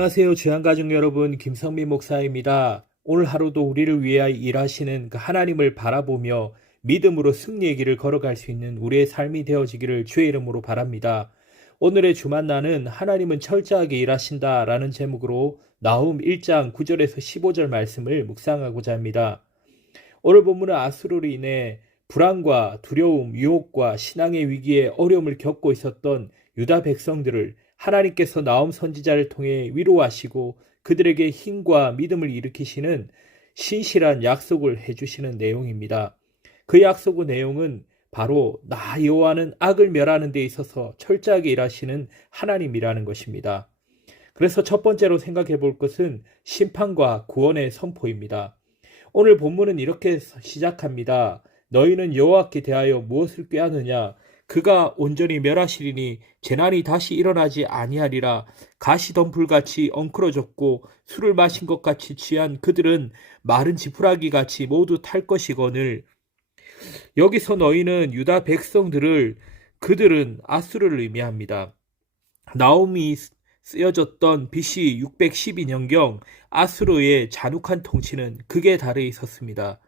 안녕하세요. 주양가족 여러분, 김성민 목사입니다. 오늘 하루도 우리를 위하여 일하시는 그 하나님을 바라보며 믿음으로 승리의 길을 걸어갈 수 있는 우리의 삶이 되어지기를 주의 이름으로 바랍니다. 오늘의 주만나는 하나님은 철저하게 일하신다라는 제목으로 나훔 1장 9절에서 15절 말씀을 묵상하고자 합니다. 오늘 본문은 아수르로 인해 불안과 두려움, 유혹과 신앙의 위기에 어려움을 겪고 있었던 유다 백성들을 하나님께서 나훔 선지자를 통해 위로하시고 그들에게 힘과 믿음을 일으키시는 신실한 약속을 해주시는 내용입니다. 그 약속의 내용은 바로 나 여호와는 악을 멸하는 데 있어서 철저하게 일하시는 하나님이라는 것입니다. 그래서 첫 번째로 생각해 볼 것은 심판과 구원의 선포입니다. 오늘 본문은 이렇게 시작합니다. 너희는 여호와께 대하여 무엇을 꾀하느냐? 그가 온전히 멸하시리니 재난이 다시 일어나지 아니하리라. 가시덤불같이 엉클어졌고 술을 마신 것 같이 취한 그들은 마른 지푸라기 같이 모두 탈 것이거늘. 여기서 너희는 유다 백성들을, 그들은 아수르를 의미합니다. 나홈이 쓰여졌던 BC 612년경 아수르의 잔혹한 통치는 극에 달해 있었습니다.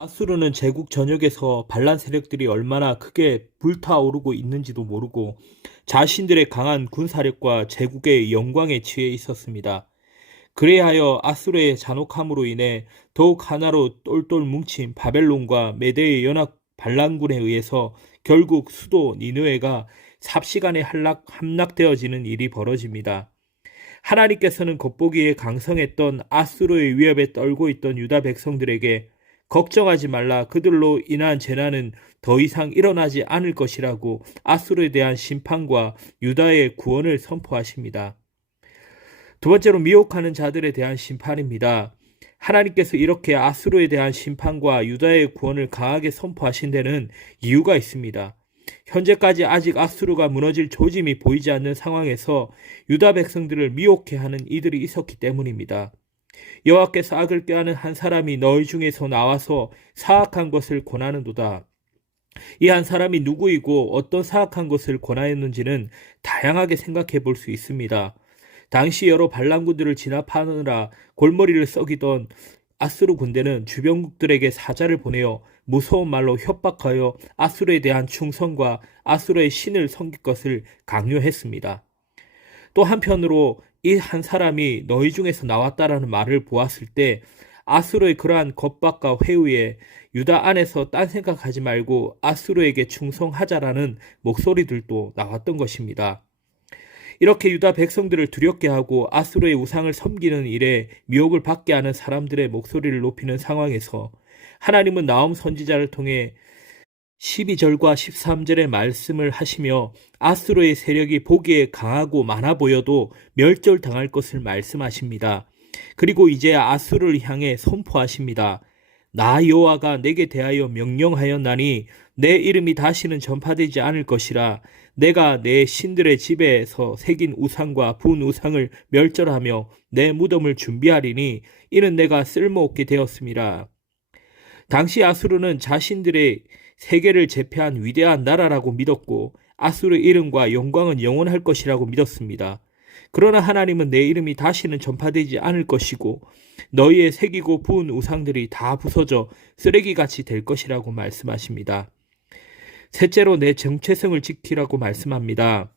아수르는 제국 전역에서 반란 세력들이 얼마나 크게 불타오르고 있는지도 모르고 자신들의 강한 군사력과 제국의 영광에 취해 있었습니다. 그래하여 아수르의 잔혹함으로 인해 더욱 하나로 똘똘 뭉친 바벨론과 메대의 연합 반란군에 의해서 결국 수도 니느웨가 삽시간에 함락되어지는 일이 벌어집니다. 하나님께서는 겉보기에 강성했던 아수르의 위협에 떨고 있던 유다 백성들에게 걱정하지 말라, 그들로 인한 재난은 더 이상 일어나지 않을 것이라고 아수르에 대한 심판과 유다의 구원을 선포하십니다. 두 번째로 미혹하는 자들에 대한 심판입니다. 하나님께서 이렇게 아수르에 대한 심판과 유다의 구원을 강하게 선포하신 데는 이유가 있습니다. 현재까지 아직 아수르가 무너질 조짐이 보이지 않는 상황에서 유다 백성들을 미혹해 하는 이들이 있었기 때문입니다. 여호와께서 악을 꾀하는 한 사람이 너희 중에서 나와서 사악한 것을 권하는도다. 이 한 사람이 누구이고 어떤 사악한 것을 권하였는지는 다양하게 생각해 볼 수 있습니다. 당시 여러 반란군들을 진압하느라 골머리를 썩이던 아수르 군대는 주변국들에게 사자를 보내어 무서운 말로 협박하여 아수르에 대한 충성과 아수르의 신을 섬길 것을 강요했습니다. 또 한편으로 이 한 사람이 너희 중에서 나왔다라는 말을 보았을 때 아수르의 그러한 겁박과 회유에 유다 안에서 딴 생각하지 말고 아수르에게 충성하자라는 목소리들도 나왔던 것입니다. 이렇게 유다 백성들을 두렵게 하고 아수르의 우상을 섬기는 일에 미혹을 받게 하는 사람들의 목소리를 높이는 상황에서 하나님은 나훔 선지자를 통해 12절과 13절의 말씀을 하시며 아수르의 세력이 보기에 강하고 많아 보여도 멸절당할 것을 말씀하십니다. 그리고 이제 아수르를 향해 선포하십니다. 나 여호와가 내게 대하여 명령하였나니 내 이름이 다시는 전파되지 않을 것이라. 내가 내 신들의 집에서 새긴 우상과 분 우상을 멸절하며 내 무덤을 준비하리니 이는 내가 쓸모없게 되었음이라. 당시 아수르는 자신들의 세계를 제패한 위대한 나라라고 믿었고 아수르의 이름과 영광은 영원할 것이라고 믿었습니다. 그러나 하나님은 내 이름이 다시는 전파되지 않을 것이고 너희의 새기고 부은 우상들이 다 부서져 쓰레기같이 될 것이라고 말씀하십니다. 셋째로 내 정체성을 지키라고 말씀합니다.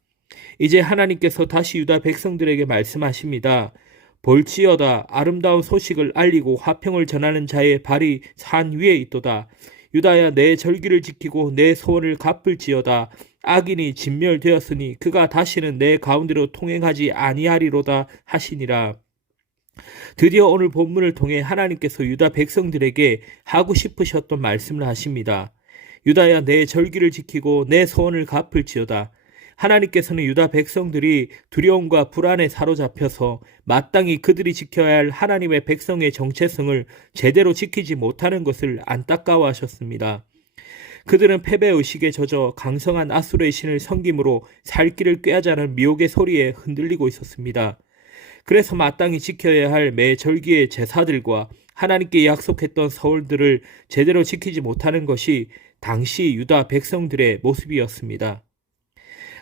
이제 하나님께서 다시 유다 백성들에게 말씀하십니다. 볼지어다, 아름다운 소식을 알리고 화평을 전하는 자의 발이 산 위에 있도다. 유다야, 내 절기를 지키고 내 소원을 갚을지어다. 악인이 진멸되었으니 그가 다시는 내 가운데로 통행하지 아니하리로다 하시니라. 드디어 오늘 본문을 통해 하나님께서 유다 백성들에게 하고 싶으셨던 말씀을 하십니다. 유다야, 내 절기를 지키고 내 소원을 갚을지어다. 하나님께서는 유다 백성들이 두려움과 불안에 사로잡혀서 마땅히 그들이 지켜야 할 하나님의 백성의 정체성을 제대로 지키지 못하는 것을 안타까워하셨습니다. 그들은 패배의식에 젖어 강성한 아수르의 신을 섬김으로 살 길을 꾀하자는 미혹의 소리에 흔들리고 있었습니다. 그래서 마땅히 지켜야 할 매 절기의 제사들과 하나님께 약속했던 서울들을 제대로 지키지 못하는 것이 당시 유다 백성들의 모습이었습니다.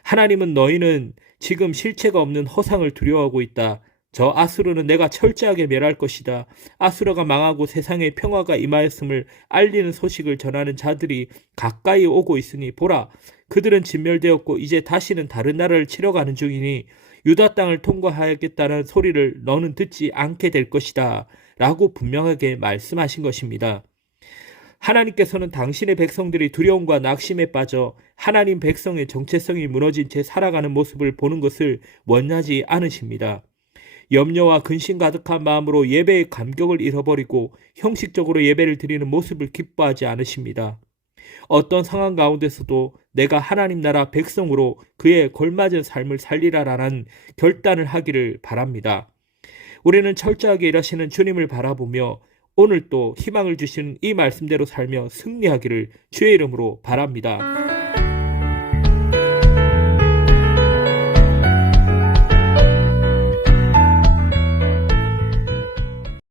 하나님은 너희는 지금 실체가 없는 허상을 두려워하고 있다. 저 아수르는 내가 철저하게 멸할 것이다. 아수르가 망하고 세상에 평화가 임하였음을 알리는 소식을 전하는 자들이 가까이 오고 있으니 보라, 그들은 진멸되었고 이제 다시는 다른 나라를 치러 가는 중이니 유다 땅을 통과하겠다는 소리를 너는 듣지 않게 될 것이다 라고 분명하게 말씀하신 것입니다. 하나님께서는 당신의 백성들이 두려움과 낙심에 빠져 하나님 백성의 정체성이 무너진 채 살아가는 모습을 보는 것을 원하지 않으십니다. 염려와 근심 가득한 마음으로 예배의 감격을 잃어버리고 형식적으로 예배를 드리는 모습을 기뻐하지 않으십니다. 어떤 상황 가운데서도 내가 하나님 나라 백성으로 그에 걸맞은 삶을 살리라라는 결단을 하기를 바랍니다. 우리는 철저하게 일하시는 주님을 바라보며 오늘 또 희망을 주시는 이 말씀대로 살며 승리하기를 주의 이름으로 바랍니다.